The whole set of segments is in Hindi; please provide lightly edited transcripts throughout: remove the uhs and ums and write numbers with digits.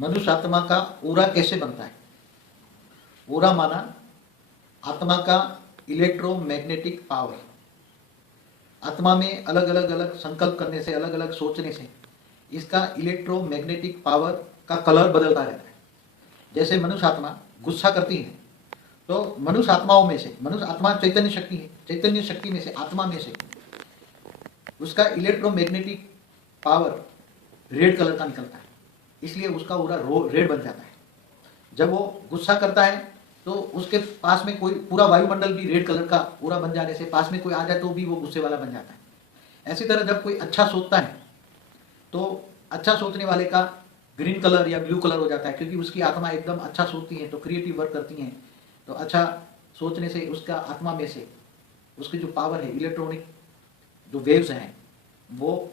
मनुष्य आत्मा का ऊरा कैसे बनता है? ऊरा माना आत्मा का इलेक्ट्रोमैग्नेटिक पावर। आत्मा में अलग अलग संकल्प करने से, अलग अलग सोचने से इसका इलेक्ट्रोमैग्नेटिक पावर का कलर बदलता रहता है। जैसे मनुष्य आत्मा गुस्सा करती है तो मनुष्य आत्माओं में से, मनुष्य आत्मा चैतन्य शक्ति है, चैतन्य शक्ति में से, आत्मा में से उसका इलेक्ट्रोमैग्नेटिक पावर रेड कलर का निकलता है, इसलिए उसका पूरा रेड बन जाता है। जब वो गुस्सा करता है तो उसके पास में कोई पूरा वायुमंडल भी रेड कलर का पूरा बन जाने से पास में कोई आ जाए तो भी वो गुस्से वाला बन जाता है। ऐसी तरह जब कोई अच्छा सोचता है तो अच्छा सोचने वाले का ग्रीन कलर या ब्लू कलर हो जाता है, क्योंकि उसकी आत्मा एकदम अच्छा सोचती है तो क्रिएटिव वर्क करती हैं, तो अच्छा सोचने से उसका आत्मा में से उसकी जो पावर है, इलेक्ट्रॉनिक जो वेव्स हैं वो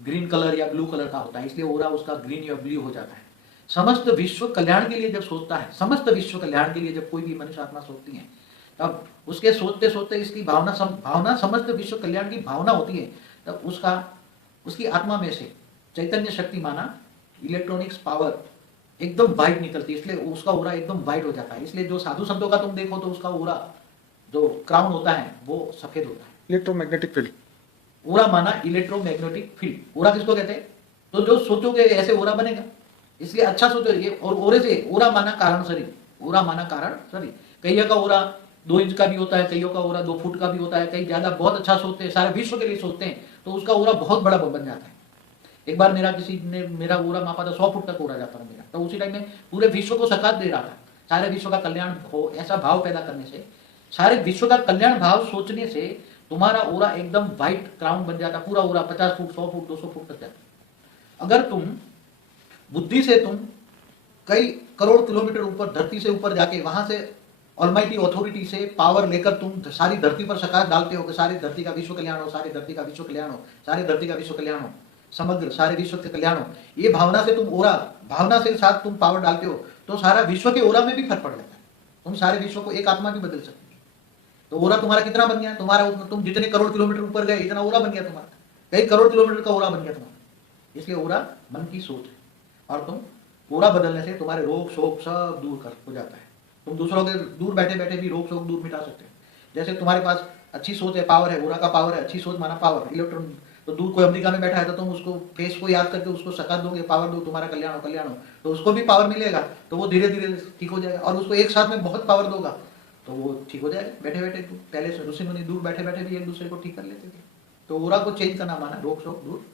ग्रीन कलर या ब्लू कलर का होता है, इसलिए ओरा उसका ग्रीन या ब्लू हो जाता है। समस्त विश्व कल्याण के लिए जब सोचता है, समस्त विश्व कल्याण के लिए जब कोई भी मनुष्य आत्मा सोचती है, तब उसके सोचते सोचते इसकी भावना समस्त विश्व कल्याण की भावना होती है, तब उसकी आत्मा में से चैतन्य शक्ति माना इलेक्ट्रॉनिक्स पावर एकदम वाइट निकलती है, इसलिए उसका ओरा एकदम वाइट हो जाता है। इसलिए जो साधु संतों का तुम देखो तो उसका ओरा जो क्राउन होता है वो सफेद होता है। इलेक्ट्रोमैग्नेटिक फील्ड, ओरा माना इलेक्ट्रोमैग्नेटिक फील्ड। ओरा किसको कहते हैं? तो जो सोचोगे ऐसे ओरा बनेगा, इसलिए अच्छा सोचो ये। और ओरे से ओरा माना कारण शरीर, ओरा माना कारण शरीर। कईयों का ओरा 2 इंच का भी होता है, कईयों का ओरा 2 फुट का भी होता है, कई ज्यादा बहुत अच्छा सोचते हैं, सारे विश्व के लिए सोचते हैं तो उसका ओरा बहुत बड़ा बन जाता है। एक बार किसी ने मेरा ओरा मापा था, 100 फुट तक ओरा जाता था मेरा, तो उसी टाइम में पूरे विश्व को सकात दे रहा था, सारे विश्व का कल्याण हो ऐसा भाव पैदा करने से, सारे विश्व का कल्याण भाव सोचने से तुम्हारा ओरा एकदम व्हाइट क्राउन बन जाता, पूरा ओरा 50 फुट 100 फुट 200 फुट तक जाता। अगर तुम बुद्धि से तुम कई करोड़ किलोमीटर ऊपर, धरती से ऊपर जाके वहां से ऑलमाइटी अथॉरिटी से पावर लेकर तुम सारी धरती पर सकाश डालते हो कि सारी धरती का विश्व कल्याण हो, सारी धरती का विश्व कल्याण हो, सारी धरती का विश्व कल्याण हो, समग्र सारे विश्व के कल्याण हो, ये भावना से तुम ओरा, भावना से साथ तुम पावर डालते हो तो सारा विश्व के ओरा में भी फर्क पड़ जाता है। तुम सारे विश्व को एक आत्मा भी बदल सकते हो। तो ओरा तुम्हारा कितना बन गया? तुम्हारा तुम जितने करोड़ किलोमीटर ऊपर गए इतना ओरा बन गया तुम्हारा, कई करोड़ किलोमीटर का ओरा बन गया तुम्हारा। इसलिए ओरा मन की सोच है, और तुम ओरा बदलने से तुम्हारे रोग शोक सब दूर हो जाता है। तुम दूसरों के दूर बैठे बैठे भी रोग शोक दूर मिटा सकते हो। जैसे तुम्हारे पास अच्छी सोच है, पावर है, ओरा का पावर है, अच्छी सोच माना पावर इलेक्ट्रॉन। तो दूर कोई अमेरिका में बैठा है तो तुम उसको फेस को याद करके उसको सकात दोगे, पावर दो, तुम्हारा कल्याण हो, तो उसको भी पावर मिलेगा, तो वो धीरे धीरे ठीक हो जाएगा। और उसको एक साथ में बहुत पावर दोगा तो वो ठीक हो जाएगा बैठे बैठे। पहले ऋषि मुनि दूर बैठे बैठे भी एक दूसरे को ठीक कर लेते थे। तो ओरा को चेंज करना माना रोग शोक दूर